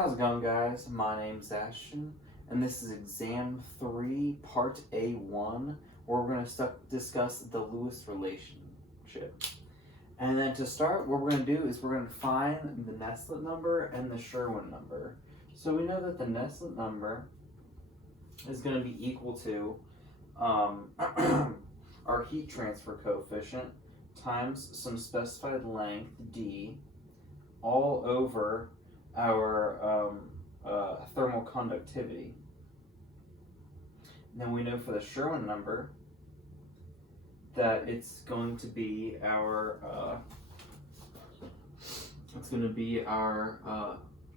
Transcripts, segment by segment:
How's it going, guys? My name's Ashton, and this is Exam 3, Part A1, where we're going to discuss the Lewis relationship. And then to start, what we're going to do is we're going to find the Nesslet number and the Sherwin number. So we know that the Nesslet number is going to be equal to our heat transfer coefficient times some specified length, d, all over our thermal conductivity. Then we know for the Sherwin number that it's going to be our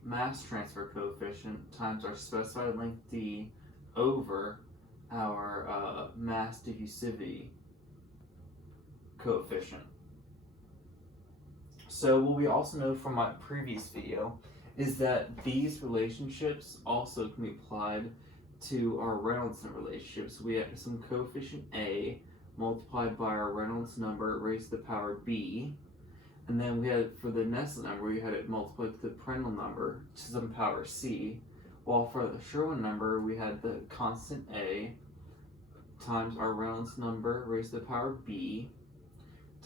mass transfer coefficient times our specified length d over our mass diffusivity coefficient. So what we also know from my previous video is that these relationships also can be applied to our Reynolds relationships. We have some coefficient A multiplied by our Reynolds number raised to the power B, and then we had for the Nesslet number we had it multiplied to the Prandtl number to some power C, while for the Sherwin number we had the constant A times our Reynolds number raised to the power B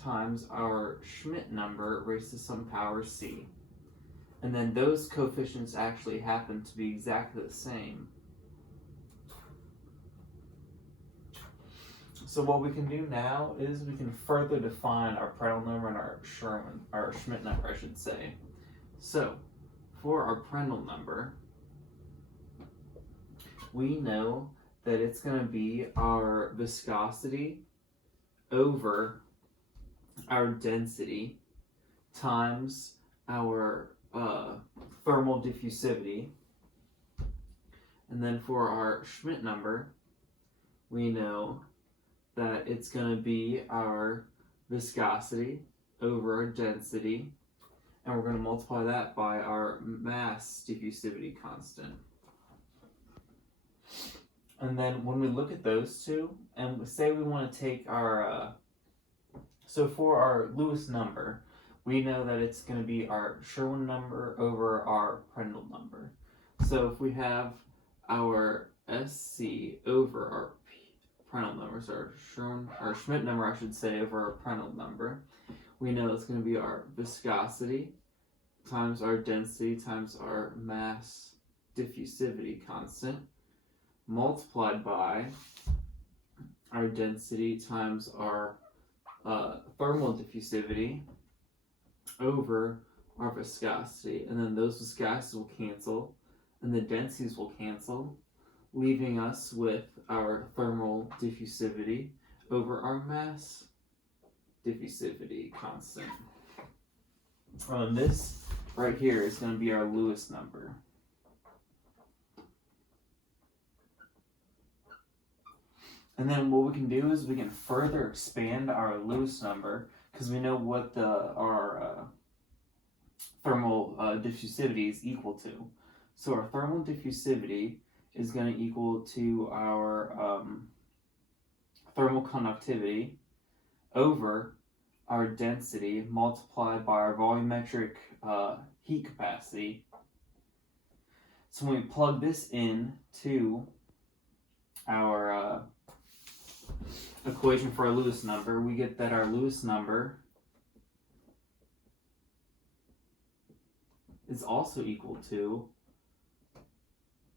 times our Schmidt number raised to some power C. And then those coefficients actually happen to be exactly the same. So what we can do now is we can further define our Prandtl number and our Schmidt number, I should say. So for our Prandtl number, we know that it's going to be our viscosity over our density times our thermal diffusivity. And then for our Schmidt number, we know that it's going to be our viscosity over our density, and we're going to multiply that by our mass diffusivity constant. And then when we look at those two, and say we want to take our so for our Lewis number, we know that it's going to be our Sherwin number over our Prandtl number. So if we have our SC over our Prandtl number, so our Schmidt number, I should say, over our Prandtl number, we know it's going to be our viscosity times our density times our mass diffusivity constant multiplied by our density times our thermal diffusivity over our viscosity, and then those viscosities will cancel and the densities will cancel, leaving us with our thermal diffusivity over our mass diffusivity constant. This right here is going to be our Lewis number. And then what we can do is we can further expand our Lewis number because we know what our thermal diffusivity is equal to. So our thermal diffusivity is going to equal to our thermal conductivity over our density multiplied by our volumetric heat capacity. So when we plug this in to our equation for our Lewis number, we get that our Lewis number is also equal to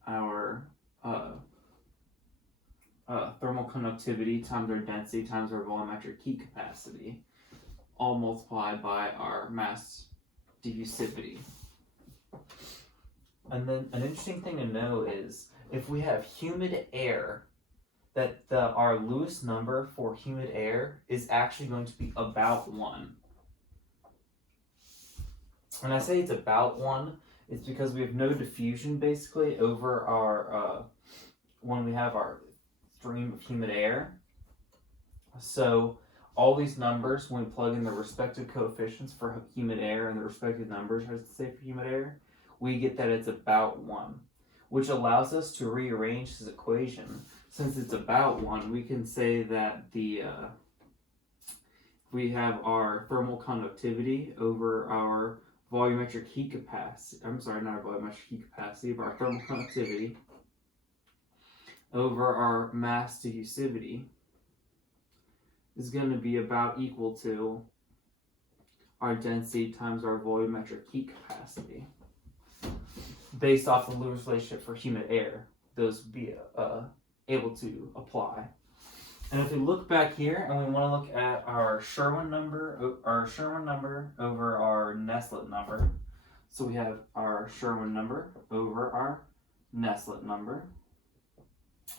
our thermal conductivity times our density times our volumetric heat capacity, all multiplied by our mass diffusivity. And then an interesting thing to know is if we have humid air, that our Lewis number for humid air is actually going to be about 1. When I say it's about 1, it's because we have no diffusion basically over our when we have our stream of humid air. So all these numbers, when we plug in the respective coefficients for humid air and the respective numbers, I should say, for humid air, we get that it's about 1, which allows us to rearrange this equation. Since it's about 1, we can say that we have our thermal conductivity over our volumetric heat capacity, I'm sorry, not our volumetric heat capacity, but our thermal conductivity over our mass diffusivity is going to be about equal to our density times our volumetric heat capacity. Based off the Lewis relationship for humid air, those would be able to apply. And if we look back here and we want to look at our Sherwin number over our Nesslet number. So we have our Sherwin number over our Nesslet number.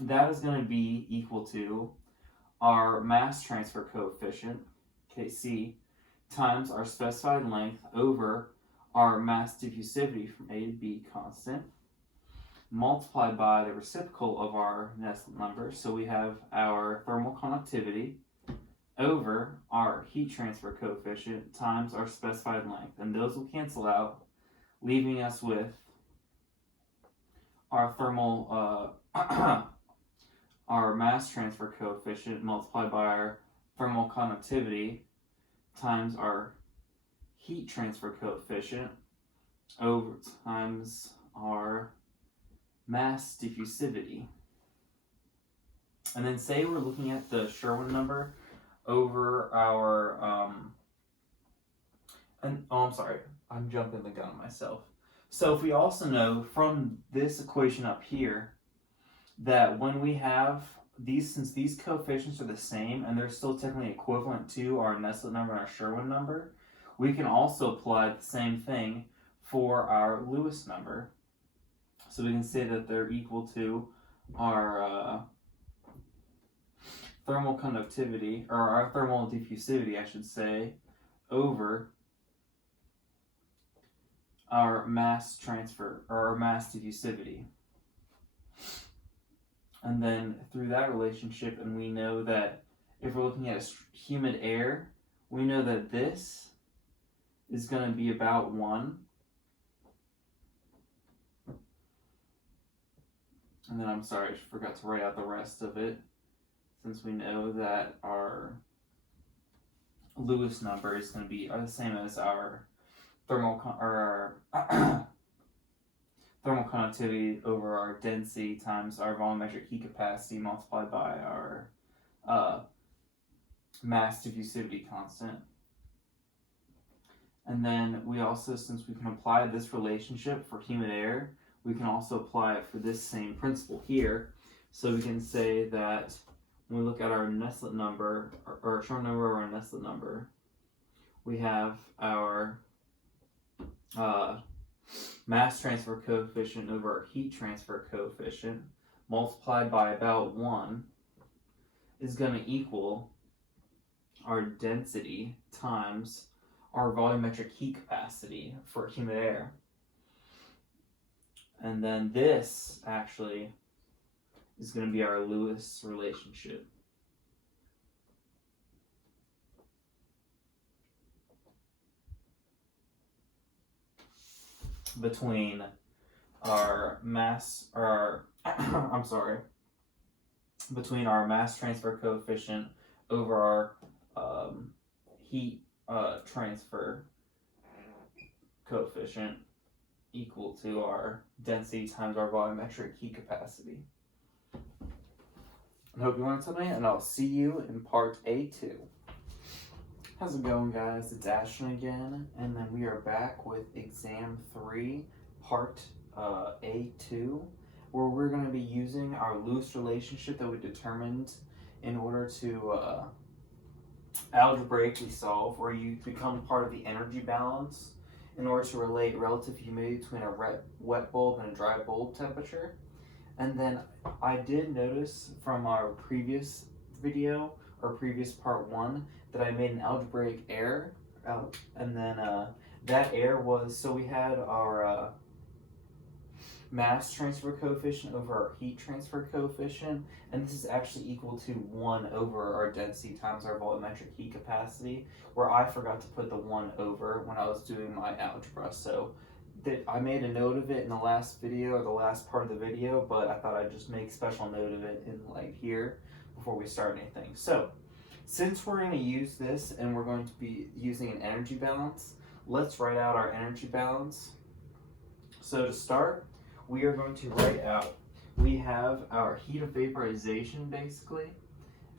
That is going to be equal to our mass transfer coefficient, Kc, times our specified length over our mass diffusivity from A to B constant, multiplied by the reciprocal of our Nesslet number. So we have our thermal conductivity over our heat transfer coefficient times our specified length. And those will cancel out, leaving us with our thermal, our mass transfer coefficient multiplied by our thermal conductivity times our heat transfer coefficient over times our mass diffusivity. And then say we're looking at the Sherwin number over our, I'm jumping the gun on myself. So if we also know from this equation up here that when we have these, since these coefficients are the same and they're still technically equivalent to our Nesslet number and our Sherwin number, we can also apply the same thing for our Lewis number. So we can say that they're equal to our thermal conductivity, or our thermal diffusivity, I should say, over our mass transfer, or our mass diffusivity. And then through that relationship, and we know that if we're looking at humid air, we know that this is going to be about 1. And then I forgot to write out the rest of it, since we know that our Lewis number is going to be the same as our thermal conductivity over our density times our volumetric heat capacity multiplied by our mass diffusivity constant. And then we also, since we can apply this relationship for humid air, we can also apply it for this same principle here. So we can say that when we look at our Nesslet number, or Sherwin number or our Nesslet number, we have our mass transfer coefficient over our heat transfer coefficient multiplied by about 1 is going to equal our density times our volumetric heat capacity for humid air. And then this actually is going to be our Lewis relationship. Between our mass, or our, between our mass transfer coefficient over our heat transfer coefficient equal to our density times our volumetric heat capacity. I hope you learned something, and I'll see you in part A2. How's it going, guys? It's Ashton again, and then we are back with exam 3, part A2, where we're going to be using our Lewis relationship that we determined in order to algebraically solve, where you become part of the energy balance in order to relate relative humidity between a wet bulb and a dry bulb temperature. And then I did notice from our previous video, or previous part 1, that I made an algebraic error, and then that error was, so we had our mass transfer coefficient over our heat transfer coefficient, and this is actually equal to 1 over our density times our volumetric heat capacity, where I forgot to put the 1 over when I was doing my algebra. So I made a note of it in the last video, or the last part of the video, but I thought I'd just make special note of it in here before we start anything. So since we're going to use this and we're going to be using an energy balance, let's write out our energy balance. So to start, we are going to write out, we have our heat of vaporization basically,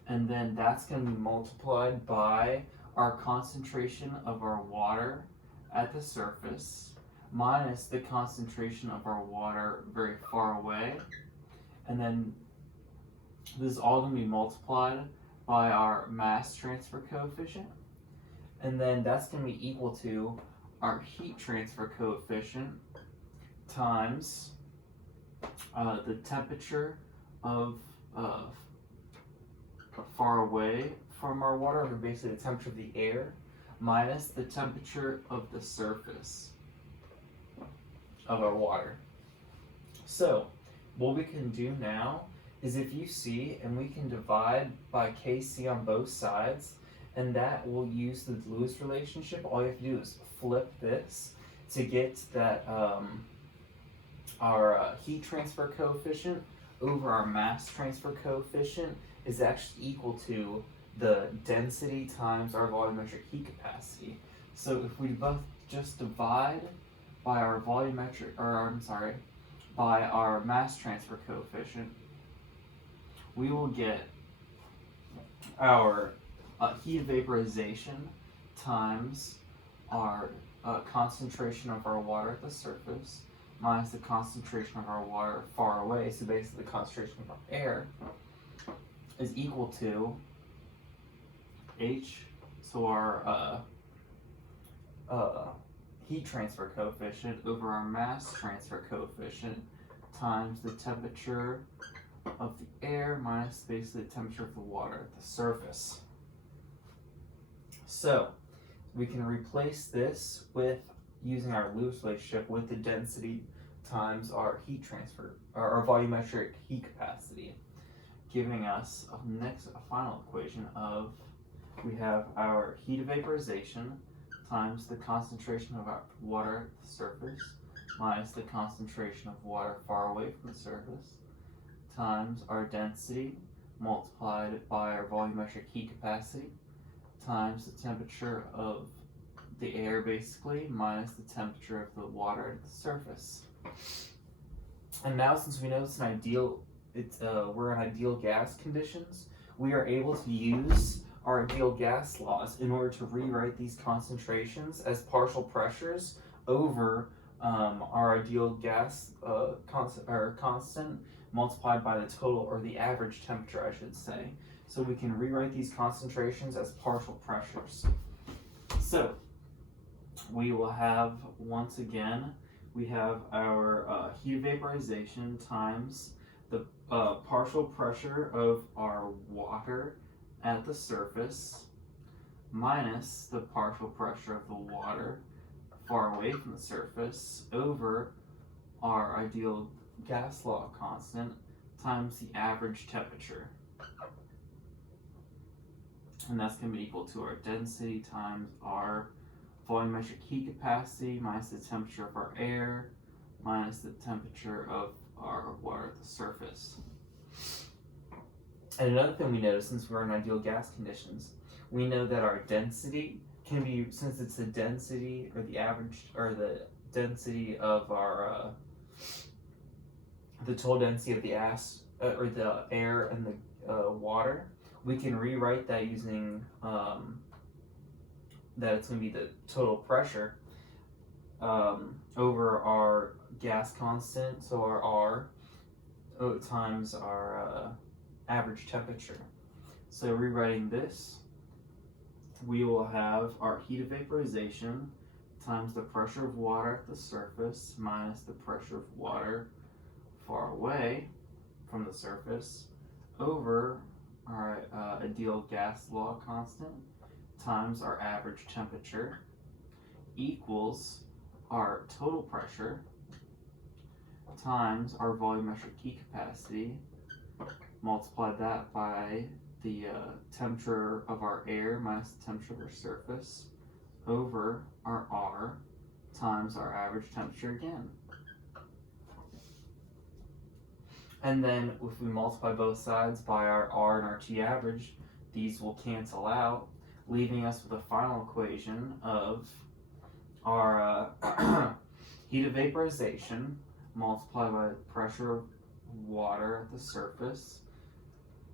and then that's going to be multiplied by our concentration of our water at the surface minus the concentration of our water very far away, and then this is all going to be multiplied by our mass transfer coefficient, and then that's going to be equal to our heat transfer coefficient times the temperature of far away from our water, or basically the temperature of the air, minus the temperature of the surface of our water. So what we can do now is, if you see, and we can divide by Kc on both sides, and that will use the Lewis relationship. All you have to do is flip this to get that our heat transfer coefficient over our mass transfer coefficient is actually equal to the density times our volumetric heat capacity. So if we both just divide by our by our mass transfer coefficient, we will get our heat of vaporization times our concentration of our water at the surface minus the concentration of our water far away, so basically the concentration of our air, is equal to H, so our heat transfer coefficient over our mass transfer coefficient times the temperature of the air minus basically the temperature of the water at the surface. So we can replace this with using our Lewis relationship with the density times our heat transfer, or our volumetric heat capacity, giving us a final equation of, we have our heat of vaporization times the concentration of our water at the surface minus the concentration of water far away from the surface times our density multiplied by our volumetric heat capacity times the temperature of the air basically minus the temperature of the water at the surface. And now, since we know we're in ideal gas conditions, we are able to use our ideal gas laws in order to rewrite these concentrations as partial pressures over our ideal gas constant multiplied by the total, or the average temperature, I should say. So we can rewrite these concentrations as partial pressures. So we will have, once again, we have our heat of vaporization times the partial pressure of our water at the surface minus the partial pressure of the water far away from the surface over our ideal gas law constant times the average temperature. And that's going to be equal to our density times our volumetric heat capacity minus the temperature of our air minus the temperature of our water at the surface. And another thing we notice, since we're in ideal gas conditions, we know that our density can be, since it's the density or the average, or the density of our the total density of the the air and the water, we can rewrite that using that it's going to be the total pressure over our gas constant, so our R, times our average temperature. So rewriting this, we will have our heat of vaporization times the pressure of water at the surface minus the pressure of water far away from the surface over our ideal gas law constant times our average temperature equals our total pressure times our volumetric heat capacity, multiply that by the temperature of our air minus the temperature of our surface over our R times our average temperature again. And then if we multiply both sides by our R and our T average, these will cancel out, leaving us with a final equation of our heat of vaporization multiplied by the pressure of water at the surface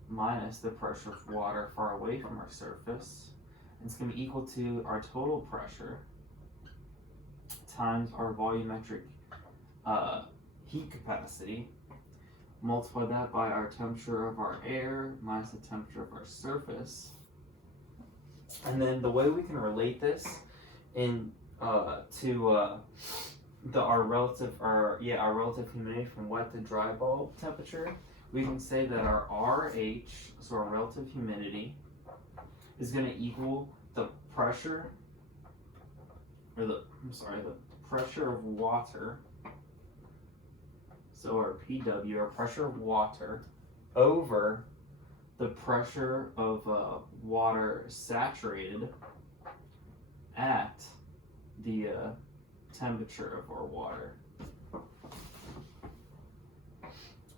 minus the pressure of water far away from our surface. It's going to be equal to our total pressure times our volumetric heat capacity. Multiply that by our temperature of our air minus the temperature of our surface. And then the way we can relate this in to our relative humidity from wet to dry bulb temperature, we can say that our RH, so our relative humidity, is going to equal the pressure, or the pressure of water. So our PW, our pressure of water, over the pressure of water saturated at the temperature of our water.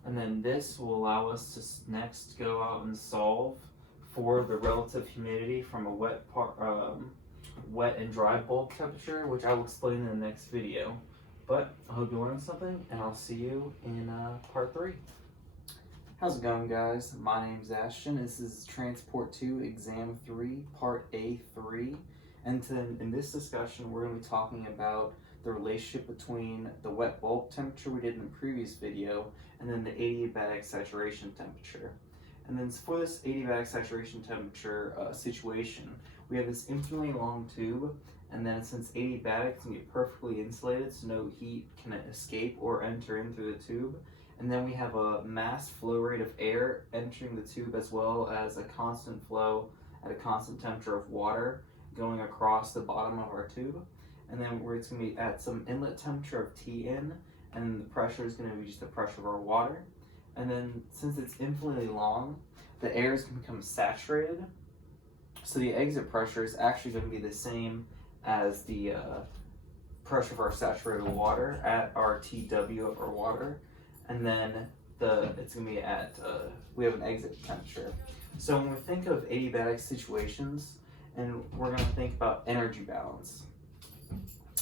And then this will allow us to next go out and solve for the relative humidity from a wet and dry bulb temperature, which I will explain in the next video. But I hope you learned something, and I'll see you in part 3. How's it going, guys? My name's Ashton. This is Transport 2, Exam 3, Part A3. And in this discussion, we're going to be talking about the relationship between the wet bulb temperature we did in the previous video and then the adiabatic saturation temperature. And then for this adiabatic saturation temperature situation, we have this infinitely long tube, and then since adiabatic, it's going to be perfectly insulated, so no heat can escape or enter in through the tube. And then we have a mass flow rate of air entering the tube, as well as a constant flow at a constant temperature of water going across the bottom of our tube. And then it's going to be at some inlet temperature of Tn, and the pressure is going to be just the pressure of our water. And then since it's infinitely long, the air is going to become saturated. So the exit pressure is actually going to be the same as the pressure of our saturated water at our TW of our water. And then it's going to be at, we have an exit temperature. So when we think of adiabatic situations, and we're going to think about energy balance,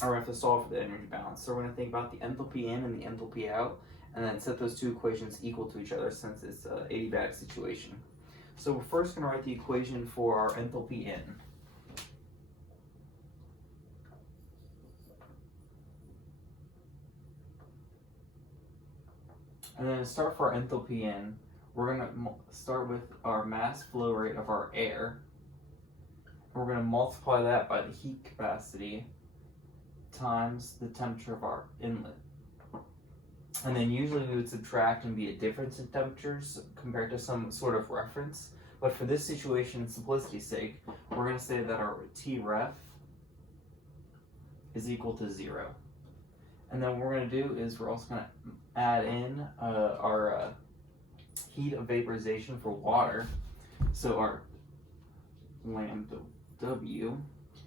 or we have to solve for the energy balance. So we're going to think about the enthalpy in and the enthalpy out, and then set those two equations equal to each other since it's an adiabatic situation. So we're first going to write the equation for our enthalpy in. And then to start for our enthalpy in, we're going to start with our mass flow rate of our air. We're going to multiply that by the heat capacity times the temperature of our inlet. And then usually we would subtract and be a difference in temperatures compared to some sort of reference. But for this situation, simplicity's sake, we're going to say that our Tref is equal to 0. And then what we're going to do is we're also going to add in our heat of vaporization for water. So our lambda W.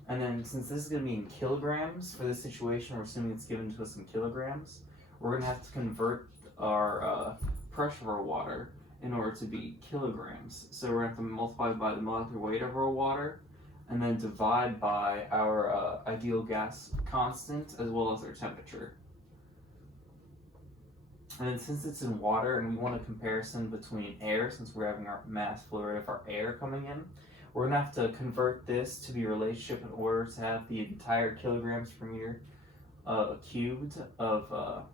And then since this is going to be in kilograms for this situation, we're assuming it's given to us in kilograms, we're going to have to convert our pressure of our water in order to be kilograms. So we're going to have to multiply by the molecular weight of our water, and then divide by our ideal gas constant as well as our temperature. And then since it's in water and we want a comparison between air, since we're having our mass flow rate of our air coming in, we're going to have to convert this to be a relationship in order to have the entire kilograms per meter cubed of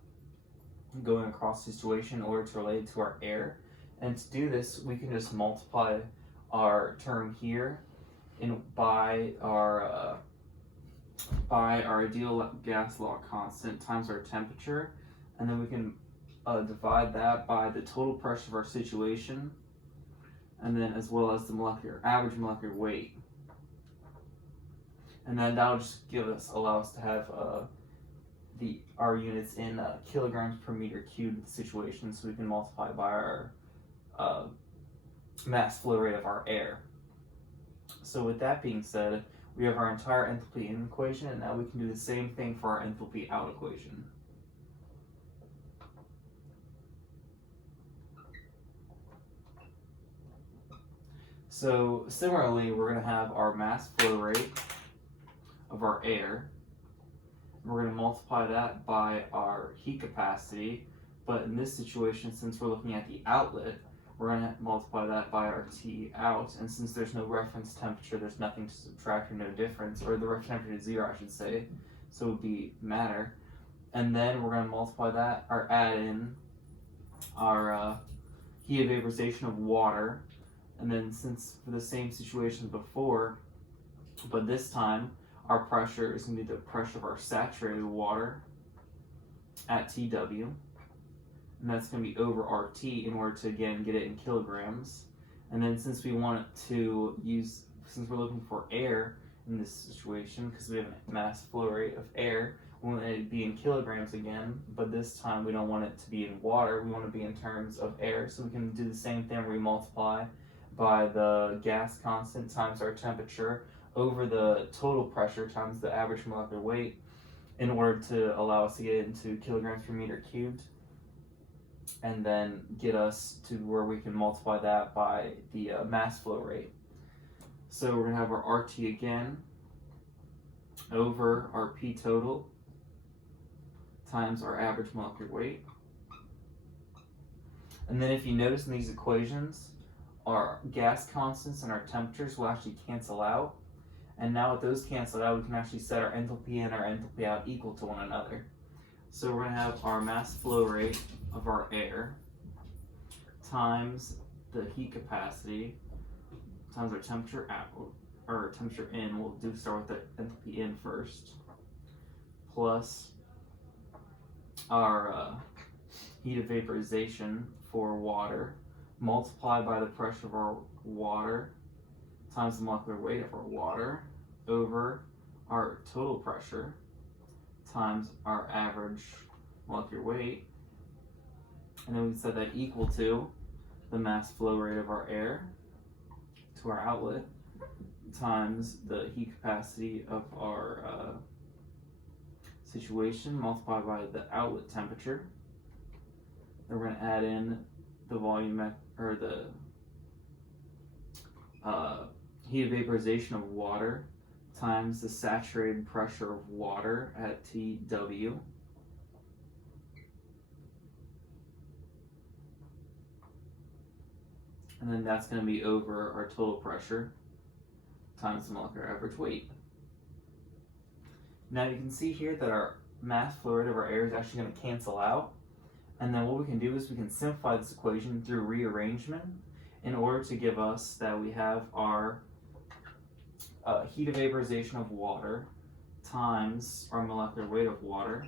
going across the situation in order to relate it to our air. And to do this, we can just multiply our term here by our ideal gas law constant times our temperature, and then we can divide that by the total pressure of our situation, and then as well as the average molecular weight. And then that'll just allow us to have our units in kilograms per meter cubed situation, so we can multiply by our mass flow rate of our air. So with that being said, we have our entire enthalpy in equation, and now we can do the same thing for our enthalpy out equation. So similarly, we're going to have our mass flow rate of our air we're going to multiply that by our heat capacity, but in this situation, since we're looking at the outlet, we're going to multiply that by our T out, and since there's no reference temperature, there's nothing to subtract or no difference, or the reference temperature is 0, I should say, so it would be matter. And then we're going to multiply that, or add in our heat of vaporization of water, and then since for the same situation as before, but this time our pressure is going to be the pressure of our saturated water at TW, and that's going to be over RT in order to again get it in kilograms. And then since we want it to use, since we're looking for air in this situation, because we have a mass flow rate of air, we want it to be in kilograms again, but this time we don't want it to be in water, we want it to be in terms of air. So we can do the same thing where we multiply by the gas constant times our temperature over the total pressure times the average molecular weight in order to allow us to get into kilograms per meter cubed, and then get us to where we can multiply that by the mass flow rate. So we're going to have our RT again over our P total times our average molecular weight. And then if you notice in these equations, our gas constants and our temperatures will actually cancel out. And now with those canceled out, we can actually set our enthalpy in and our enthalpy out equal to one another. So we're going to have our mass flow rate of our air times the heat capacity times our temperature out, or temperature in. We'll start with the enthalpy in first, plus our heat of vaporization for water multiplied by the pressure of our water times the molecular weight of our water over our total pressure times our average molecular weight, and then we set that equal to the mass flow rate of our air to our outlet times the heat capacity of our situation multiplied by the outlet temperature. Then we're going to add in the volume or the heat of vaporization of water times the saturated pressure of water at TW. And then that's going to be over our total pressure times the molecular average weight. Now you can see here that our mass flow rate of our air is actually going to cancel out. And then what we can do is we can simplify this equation through rearrangement in order to give us that we have our heat of vaporization of water times our molecular weight of water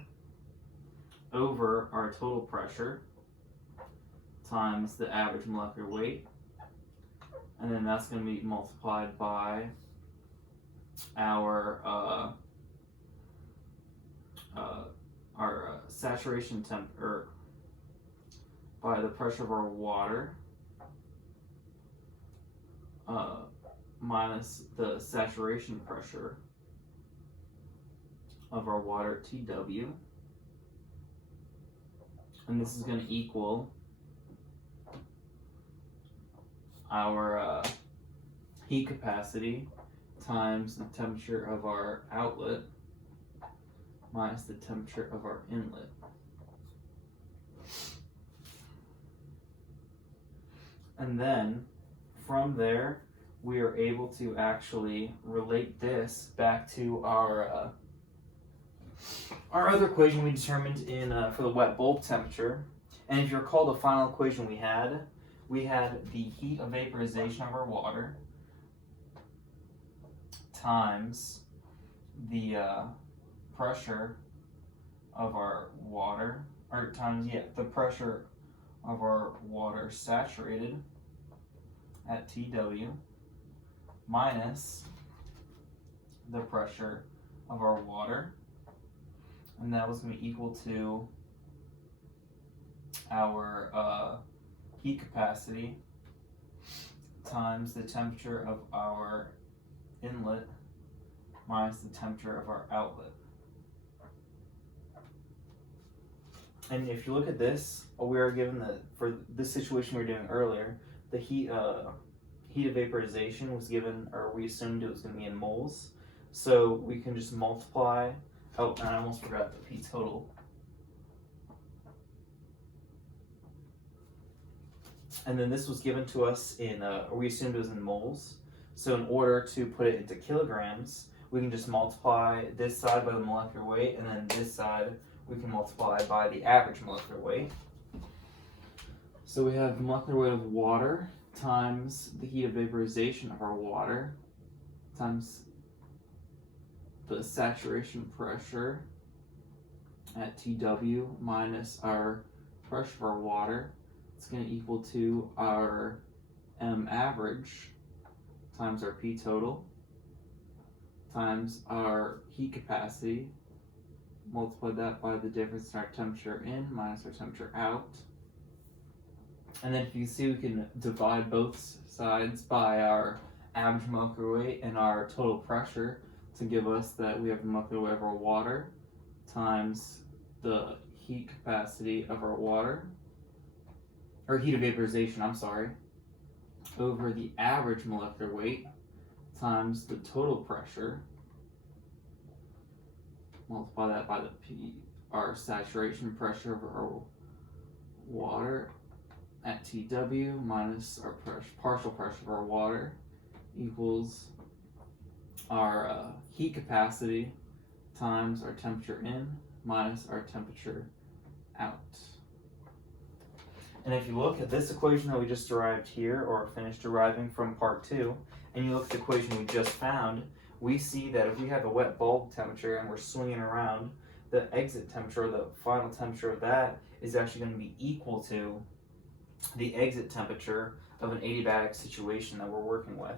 over our total pressure times the average molecular weight, and then that's going to be multiplied by our saturation temp, or by the pressure of our water minus the saturation pressure of our water TW, and this is going to equal our heat capacity times the temperature of our outlet minus the temperature of our inlet. And then from there, we are able to actually relate this back to our other equation we determined in for the wet bulb temperature. And if you recall the final equation we had the heat of vaporization of our water times the pressure of our water, or times the pressure of our water saturated at TW minus the pressure of our water, and that was going to be equal to our heat capacity times the temperature of our inlet minus the temperature of our outlet. And if you look at this, we are given for this situation we were doing earlier, the heat of vaporization was given, or we assumed it was going to be in moles. So we can just multiply Oh, and I almost forgot the P total. And then this was given to us in, or we assumed it was in moles. So in order to put it into kilograms, we can just multiply this side by the molecular weight, and then this side we can multiply by the average molecular weight. So we have the molecular weight of water times the heat of vaporization of our water times the saturation pressure at TW minus our pressure of our water. It's going to equal to our M average times our P total times our heat capacity. Multiply that by the difference in our temperature in minus our temperature out. And then if you see, we can divide both sides by our average molecular weight and our total pressure to give us that we have the molecular weight of our water times the heat capacity of our water, or heat of vaporization, I'm sorry, over the average molecular weight times the total pressure. Multiply that by the P, our saturation pressure of our water at TW minus our partial pressure of our water equals our heat capacity times our temperature in minus our temperature out. And if you look at this equation that we just derived here, or finished deriving from part 2, and you look at the equation we just found, we see that if we have a wet bulb temperature and we're swinging around, the exit temperature, or the final temperature of that, is actually going to be equal to the exit temperature of an adiabatic situation that we're working with.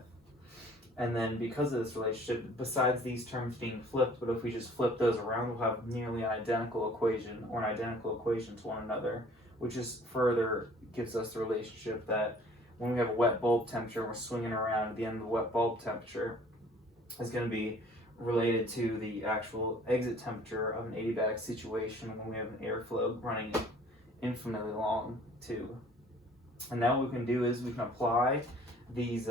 And then because of this relationship, besides these terms being flipped, but if we just flip those around, we'll have nearly an identical equation, or an identical equation to one another, which is further gives us the relationship that when we have a wet bulb temperature and we're swinging around, at the end of the wet bulb temperature is going to be related to the actual exit temperature of an adiabatic situation when we have an airflow running infinitely long tube. And now what we can do is we can apply these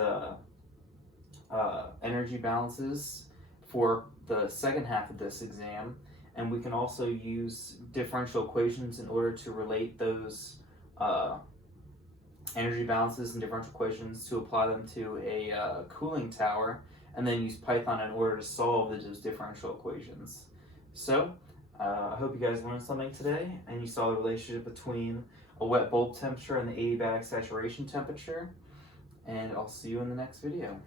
energy balances for the second half of this exam, and we can also use differential equations in order to relate those energy balances and differential equations to apply them to a cooling tower, and then use Python in order to solve those differential equations. So I hope you guys learned something today, and you saw the relationship between a wet bulb temperature and the adiabatic saturation temperature, and I'll see you in the next video.